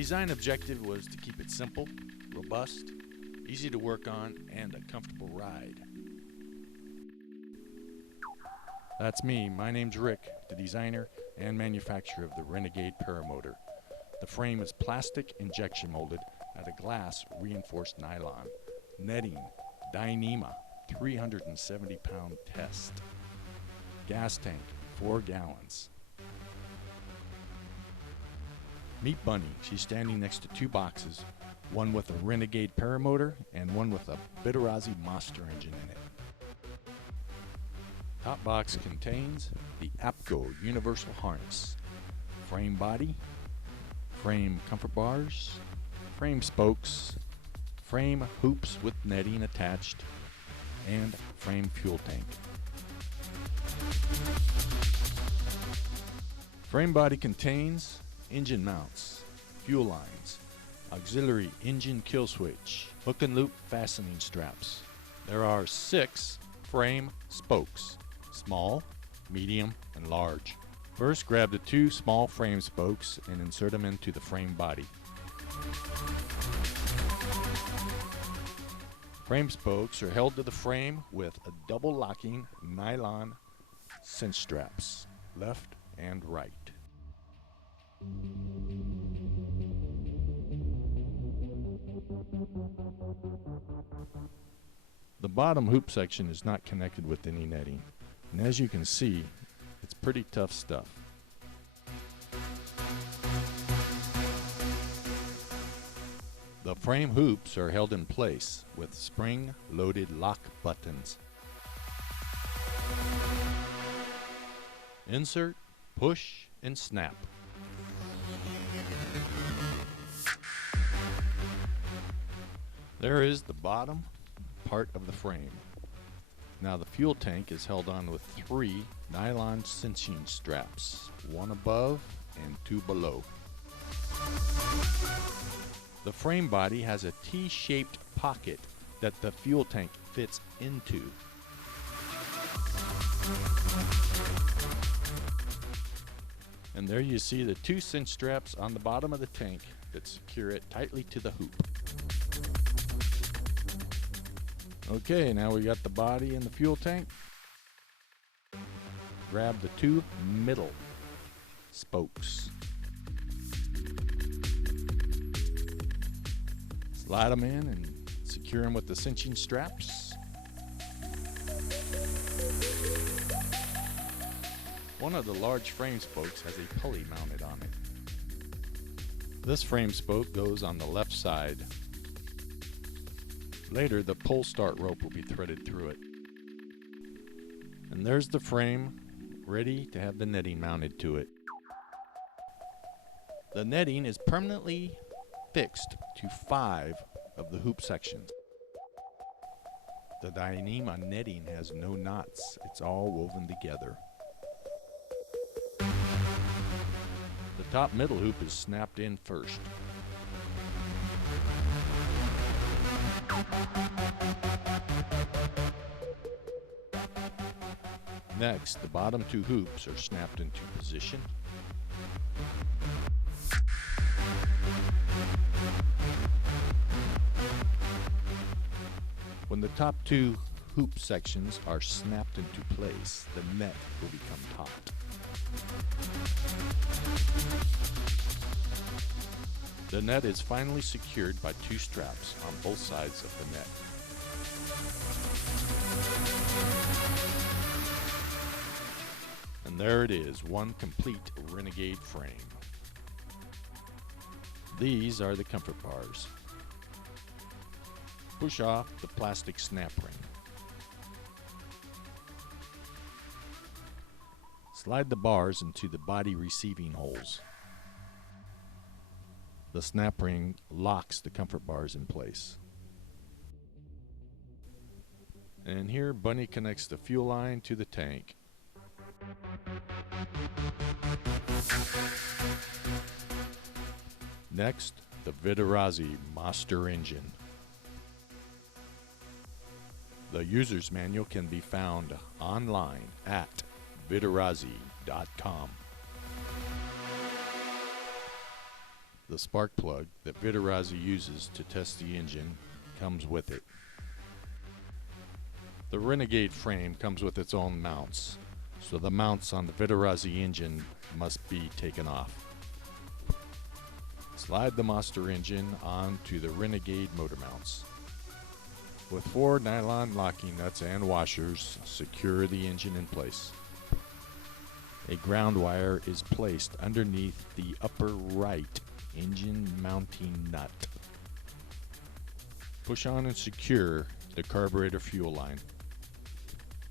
design objective was to keep it simple, robust, easy to work on, and a comfortable ride. That's me. My name's Rick, the designer and manufacturer of the Renegade paramotor. The frame is plastic injection molded out of glass reinforced nylon. Netting, Dyneema, 370-pound test. Gas tank, 4 gallons. Meet Bunny. She's standing next to 2 boxes, one with a Renegade paramotor and one with a Bitarazi Monster engine in it. Top box contains the APCO universal harness, frame body, frame comfort bars, frame spokes, frame hoops with netting attached, and frame fuel tank. Frame body contains engine mounts, fuel lines, auxiliary engine kill switch, hook and loop fastening straps. There are 6 frame spokes, small, medium, and large. First, grab the 2 small frame spokes and insert them into the frame body. Frame spokes are held to the frame with a double locking nylon cinch straps, left and right. The bottom hoop section is not connected with any netting, and as you can see, it's pretty tough stuff. The frame hoops are held in place with spring-loaded lock buttons. Insert, push, and snap. There is the bottom part of the frame. Now the fuel tank is held on with 3 nylon cinching straps, 1 above and 2 below. The frame body has a T-shaped pocket that the fuel tank fits into. And there you see the 2 cinch straps on the bottom of the tank that secure it tightly to the hoop. Okay, now we got the body and the fuel tank. Grab the 2 middle spokes. Slide them in and secure them with the cinching straps. One of the large frame spokes has a pulley mounted on it. This frame spoke goes on the left side. Later, the pull start rope will be threaded through it. And there's the frame, ready to have the netting mounted to it. The netting is permanently fixed to 5 of the hoop sections. The Dyneema netting has no knots, it's all woven together. The top middle hoop is snapped in first. Next, the bottom 2 hoops are snapped into position. When the top 2 hoop sections are snapped into place, the net will become taut. The net is finally secured by 2 straps on both sides of the net. And there it is, one complete Renegade frame. These are the comfort bars. Push off the plastic snap ring. Slide the bars into the body receiving holes. The snap ring locks the comfort bars in place. And here Bunny connects the fuel line to the tank. Next, the Bitarazi Monster engine. The user's manual can be found online at bitarazi.com. The spark plug that Vittorazzi uses to test the engine comes with it. The Renegade frame comes with its own mounts, so the mounts on the Vittorazzi engine must be taken off. Slide the Monster engine onto the Renegade motor mounts. With 4 nylon locking nuts and washers, secure the engine in place. A ground wire is placed underneath the upper right engine mounting nut. Push on and secure the carburetor fuel line.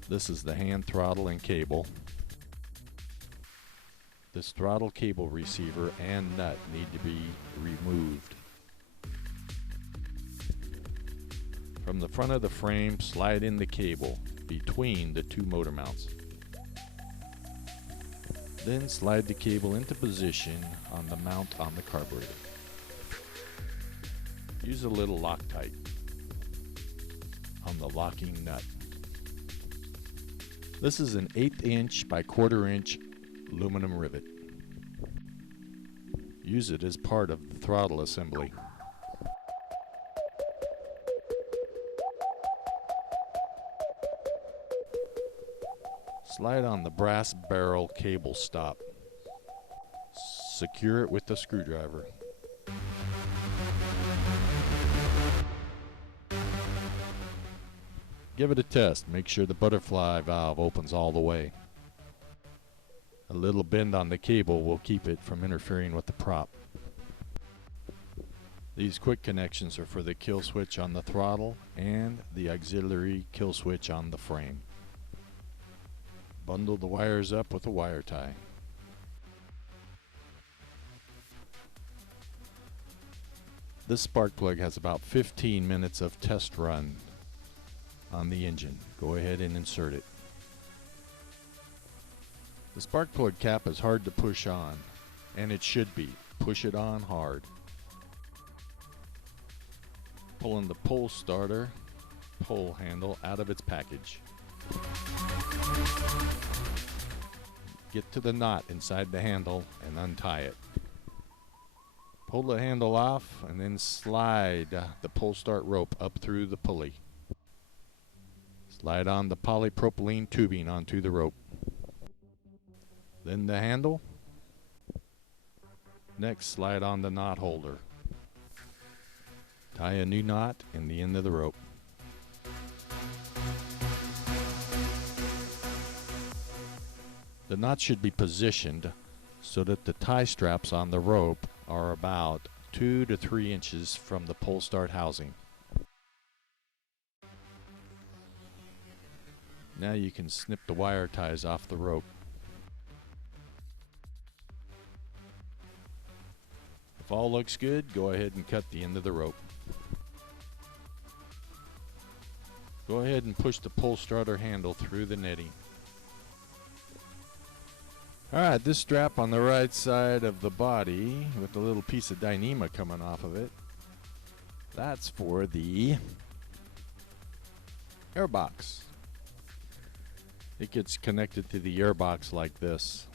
This is the hand throttle and cable. This throttle cable receiver and nut need to be removed. From the front of the frame, slide in the cable between the 2 motor mounts. Then slide the cable into position on the mount on the carburetor. Use a little Loctite on the locking nut. This is an 1/8 inch by 1/4 inch aluminum rivet. Use it as part of the throttle assembly. Slide on the brass barrel cable stop. Secure it with the screwdriver. Give it a test. Make sure the butterfly valve opens all the way. A little bend on the cable will keep it from interfering with the prop. These quick connections are for the kill switch on the throttle and the auxiliary kill switch on the frame. Bundle the wires up with a wire tie. This spark plug has about 15 minutes of test run on the engine. Go ahead and insert it. The spark plug cap is hard to push on, and it should be. Push it on hard. Pulling the pull starter pull handle out of its package. Get to the knot inside the handle and untie it. Pull the handle off and then slide the pull start rope up through the pulley. Slide on the polypropylene tubing onto the rope. Then the handle. Next, slide on the knot holder. Tie a new knot in the end of the rope. The knot should be positioned so that the tie straps on the rope are about 2 to 3 inches from the pull start housing. Now you can snip the wire ties off the rope. If all looks good, go ahead and cut the end of the rope. Go ahead and push the pull starter handle through the netting. Alright, this strap on the right side of the body with a little piece of Dyneema coming off of it, that's for the airbox. It gets connected to the airbox like this.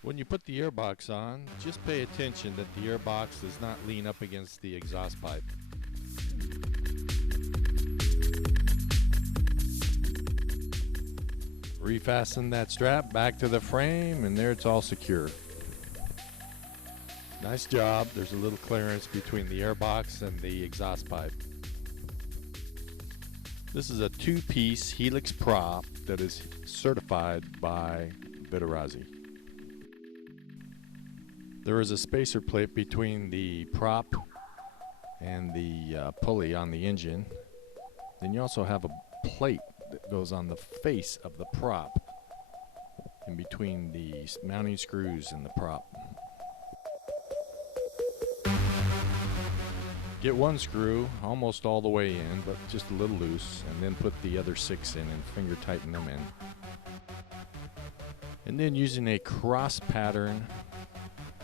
When you put the airbox on, just pay attention that the airbox does not lean up against the exhaust pipe. Refasten that strap back to the frame, and there it's all secure. Nice job. There's a little clearance between the airbox and the exhaust pipe. This is a 2-piece helix prop that is certified by Vittorazzi. There is a spacer plate between the prop and the pulley on the engine. Then you also have a plate that goes on the face of the prop in between the mounting screws and the prop. Get one screw almost all the way in, but just a little loose, and then put the other 6 in and finger tighten them in. And then using a cross pattern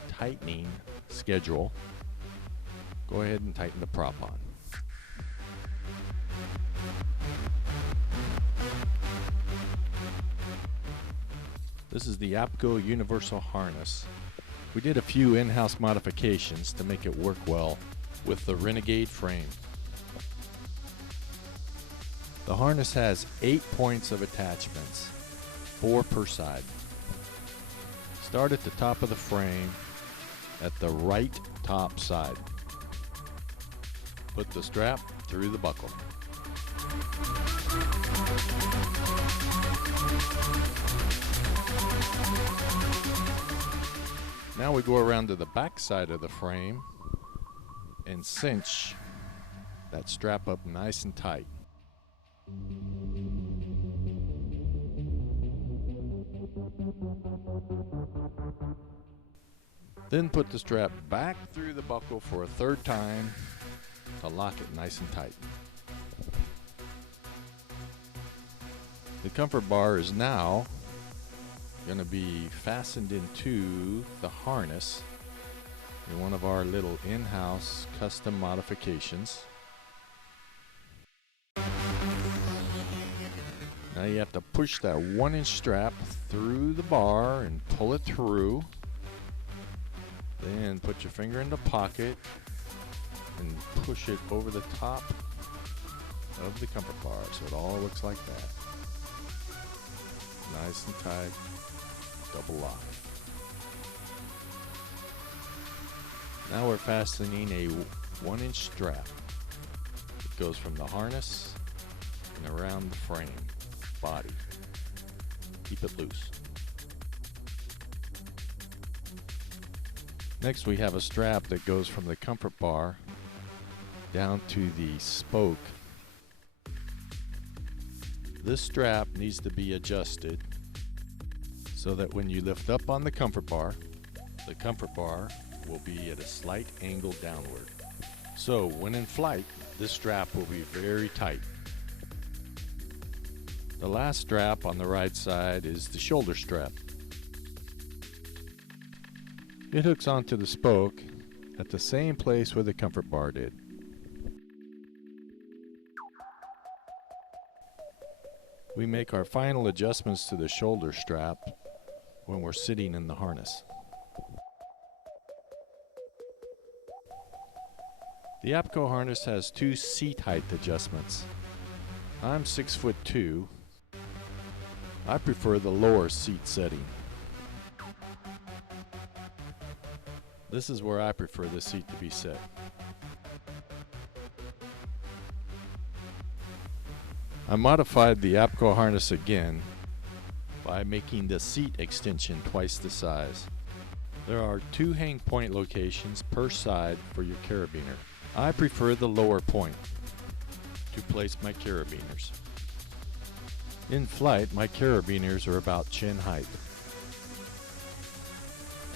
tightening schedule, go ahead and tighten the prop on. This is the APCO Universal Harness. We did a few in-house modifications to make it work well with the Renegade frame. The harness has 8 points of attachments, 4 per side. Start at the top of the frame at the right top side. Put the strap through the buckle. Now we go around to the back side of the frame and cinch that strap up nice and tight. Then put the strap back through the buckle for a third time to lock it nice and tight. The comfort bar is now going to be fastened into the harness in one of our little in-house custom modifications. Now you have to push that 1-inch strap through the bar and pull it through. Then put your finger in the pocket and push it over the top of the comfort bar so it all looks like that. Nice and tight, double lock. Now we're fastening a 1-inch strap. It goes from the harness and around the frame body. Keep it loose. Next we have a strap that goes from the comfort bar down to the spoke. This strap needs to be adjusted so that when you lift up on the comfort bar will be at a slight angle downward. So when in flight, this strap will be very tight. The last strap on the right side is the shoulder strap. It hooks onto the spoke at the same place where the comfort bar did. We make our final adjustments to the shoulder strap when we're sitting in the harness. The APCO harness has 2 seat height adjustments. I'm 6'2". I prefer the lower seat setting. This is where I prefer the seat to be set. I modified the APCO harness again by making the seat extension twice the size. There are 2 hang point locations per side for your carabiner. I prefer the lower point to place my carabiners. In flight, my carabiners are about chin height.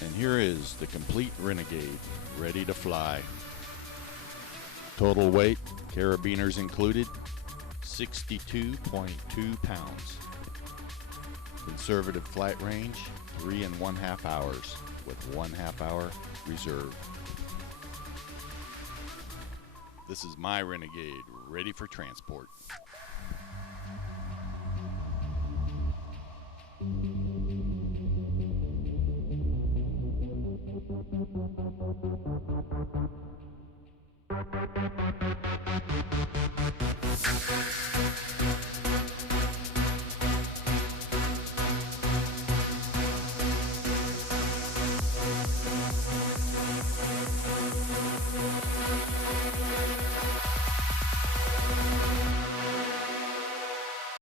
And here is the complete Renegade, ready to fly. Total weight, carabiners included, 62.2 pounds. Conservative flight range, 3.5 hours, with 1/2 hour reserve. This is my Renegade, ready for transport.